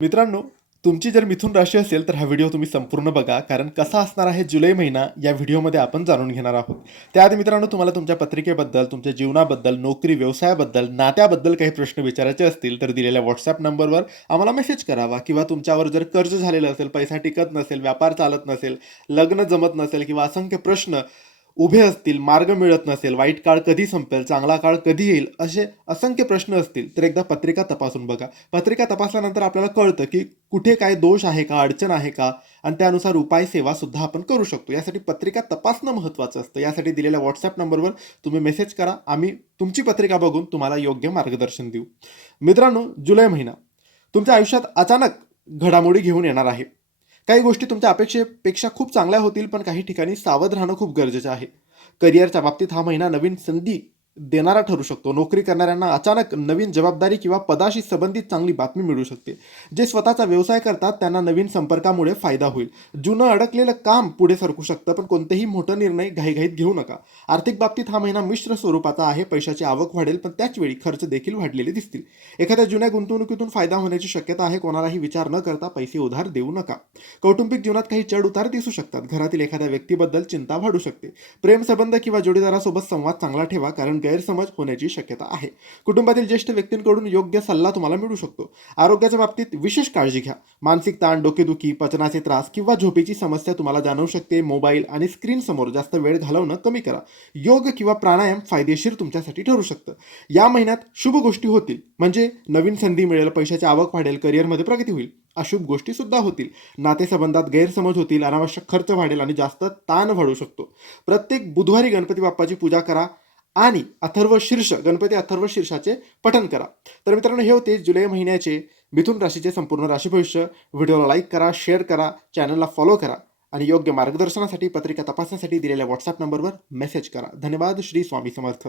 मित्रांनो, तुमची जर मिथुन राशी असेल तर हा व्हिडिओ तुम्ही संपूर्ण बघा, कारण कसा असणार आहे जुलै महिना या व्हिडिओमध्ये आपण जाणून घेणार आहोत. त्याआधी मित्रांनो, तुम्हाला तुमच्या पत्रिकेबद्दल, तुमच्या जीवनाबद्दल, नोकरी, व्यवसायाबद्दल, नात्याबद्दल काही प्रश्न विचारायचे असतील तर दिलेल्या WhatsApp नंबरवर आम्हाला मेसेज करावा किंवा तुमच्यावर जर कर्ज झालेलं असेल, पैसा टिकत नसेल, व्यापार चालत नसेल, लग्न जमत नसेल किंवा असंख्य प्रश्न उभे असतील, मार्ग मिळत नसेल, वाईट काळ कधी संपेल, चांगला काळ कधी येईल, असे असंख्य प्रश्न असतील तर एकदा पत्रिका तपासून बघा. पत्रिका तपासल्यानंतर आपल्याला कळतं की कुठे काय दोष आहे का, अडचण आहे का, आणि त्यानुसार उपाय सेवा सुद्धा आपण करू शकतो. यासाठी पत्रिका तपासणं महत्त्वाचं असतं. यासाठी दिलेल्या WhatsApp नंबरवर तुम्ही मेसेज करा. आम्ही तुमची पत्रिका बघून तुम्हाला योग्य मार्गदर्शन देऊ. मित्रांनो, जुलै महिना तुमच्या आयुष्यात अचानक घडामोडी घेऊन येणार आहे. काही गोष्टी तुमच्या अपेक्षेपेक्षा खूप चांगल्या होतील, पण काही ठिकाणी सावध राहणं खूप गरजेचं आहे. करिअरच्या बाबतीत हा महिना नवीन संधी देणारा ठरू शकतो. नोकरी करणाऱ्यांना अचानक नवीन जबाबदारी किंवा पदाशी संबंधित चांगली बातमी मिळू शकते. जे स्वतःचा व्यवसाय करतात त्यांना नवीन संपर्कामुळे फायदा होईल. जुनं अडकलेलं काम पुढे सरकू शकतं, पण कोणतेही मोठा निर्णय घाईघाईत घेऊ नका. आर्थिक बाबतीत हा महिना मिश्र स्वरूपाचा आहे. पैशाची आवक वाढेल, पण त्याच वेळी खर्च देखील वाढलेले दिसतील. एखाद्या जुन्या गुंतवणुकीतून फायदा होण्याची शक्यता आहे. कोणालाही विचार न करता पैसे उधार देऊ नका. कौटुंबिक जीवनात काही चढ उतार दिसू शकतात. घरातील एखाद्या व्यक्तीबद्दल चिंता वाढू शकते. प्रेम संबंध किंवा जोडीदारासोबत संवाद चांगला ठेवा, कारण गैरसमज होण्याची शक्यता आहे. कुटुंबातील ज्येष्ठ व्यक्तींकडून योग्य सल्ला तुम्हाला मिळू शकतो. आरोग्याच्या बाबतीत विशेष काळजी घ्या. मानसिक ताण, डोकेदुखी, पचनाचे त्रास किंवा झोपेची समस्या तुम्हाला जाणवू शकते. मोबाईल आणि स्क्रीन समोर जास्त वेळ घालवणं कमी करा. योग किंवा प्राणायाम फायदेशीर तुमच्यासाठी ठरू शकतं. या महिन्यात शुभ गोष्टी होतील, म्हणजे नवीन संधी मिळेल, पैशाची आवक वाढेल, करिअरमध्ये प्रगती होईल. अशुभ गोष्टी सुद्धा होतील. नातेसंबंधात गैरसमज होतील, अनावश्यक खर्च वाढेल आणि जास्त ताण वाढू शकतो. प्रत्येक बुधवारी गणपती बाप्पाची पूजा करा आणि गणपती अथर्व शीर्षाचे पठण करा. तर मित्रांनो, हे होते जुलै महिन्याचे मिथुन राशीचे संपूर्ण राशी भविष्य. व्हिडिओला लाईक करा, शेअर करा, चॅनलला फॉलो करा आणि योग्य मार्गदर्शनासाठी पत्रिका तपासण्यासाठी दिलेल्या WhatsApp नंबरवर मेसेज करा. धन्यवाद. श्री स्वामी समर्थ.